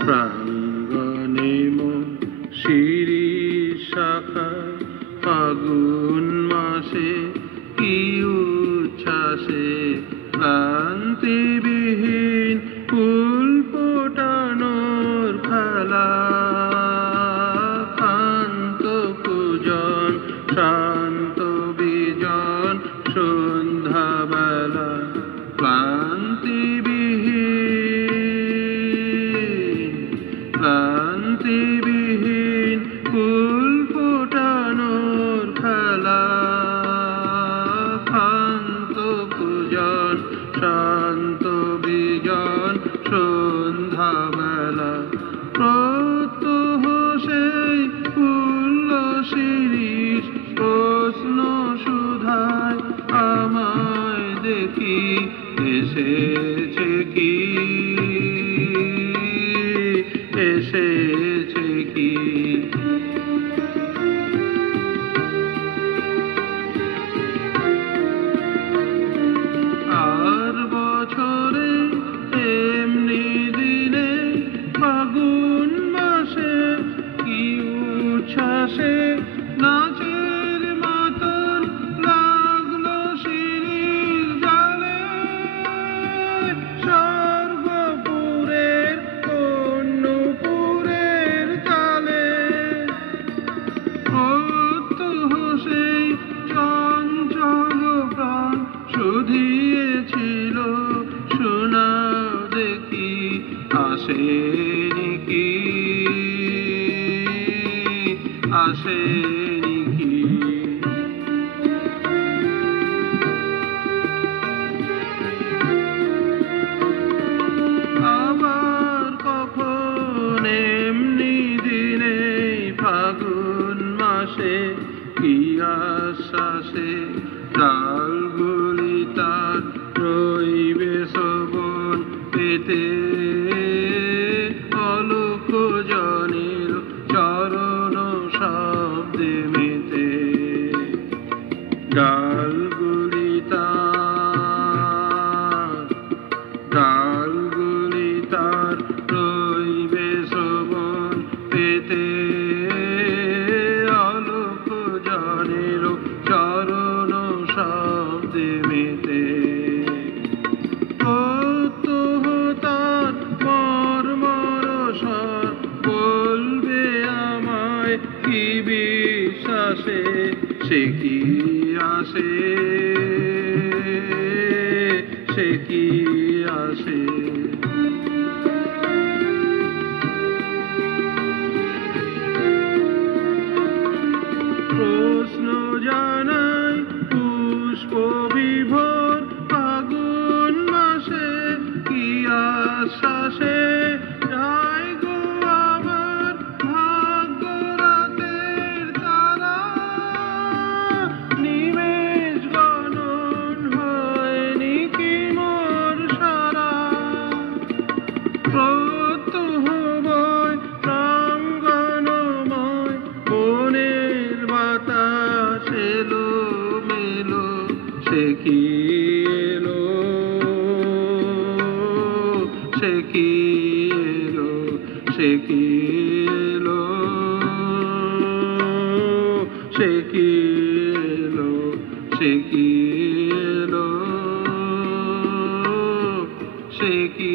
প্রাঙ্গণে মন শিরিষ শাখায় ফাগুন মাসে কি উচ্ছ্বাসে ক্লান্তিবিহীন ফুল ফোটানোর খেলা শান্ত পূজন শান্ত বিজন সন্ধ্যাবেলা ক্লান্তিবিহীন ফুল ফোটানোর খেলা শান্ত পূজন শান্ত বিজন সন্ধ্যাবেলা প্রত্যহ সেই ফুল্ল শিরিষ প্রশ্ন সুধায় আমায় দেখি এসেছে কি এসেছে কি আর বছরে এমনি দিনে ফাগুন মাসে কি উচ্ছ্বাসে নাচের মাতন লাগলো শিরিষ জালে স্বর্গপুরের কন্যপুরের চালে প্রত্যহ সেই চঞ্চল প্রাণ শুধিয়েছিল শোনা দেখি আসেনি কি আসেনি কি আবার কখন এমনি দিনে ফাগুন মাসে কি আশ্বাসে ডালগুলি তার রইবে শোভন পেতে অলোক জনের চরণ শব্দে মেতে ডালগুলি তার রইবে শোভন পেতে অলোক জনের চরণ শব্দে মেতে প্রত্যহ তার মর্মর স্বর বলবে আমায় কি বিশ্বাসে সে কি আসে সে কি আসে প্রশ্ন জানাই পুষ্প বিভোর ফাগুন মাসে কি আশ্বাসে যায় গো আমার ভাগ্য রাতের তারা নিমেষ গণন হয়নি কি মোর সারা প্রত্যহ বয় প্রাঙ্গণময় মনের বাতাস এলো মেলো সে কি এলো সে কি এলো সে কি এলো সে কি এলো সে কি এলো সে কি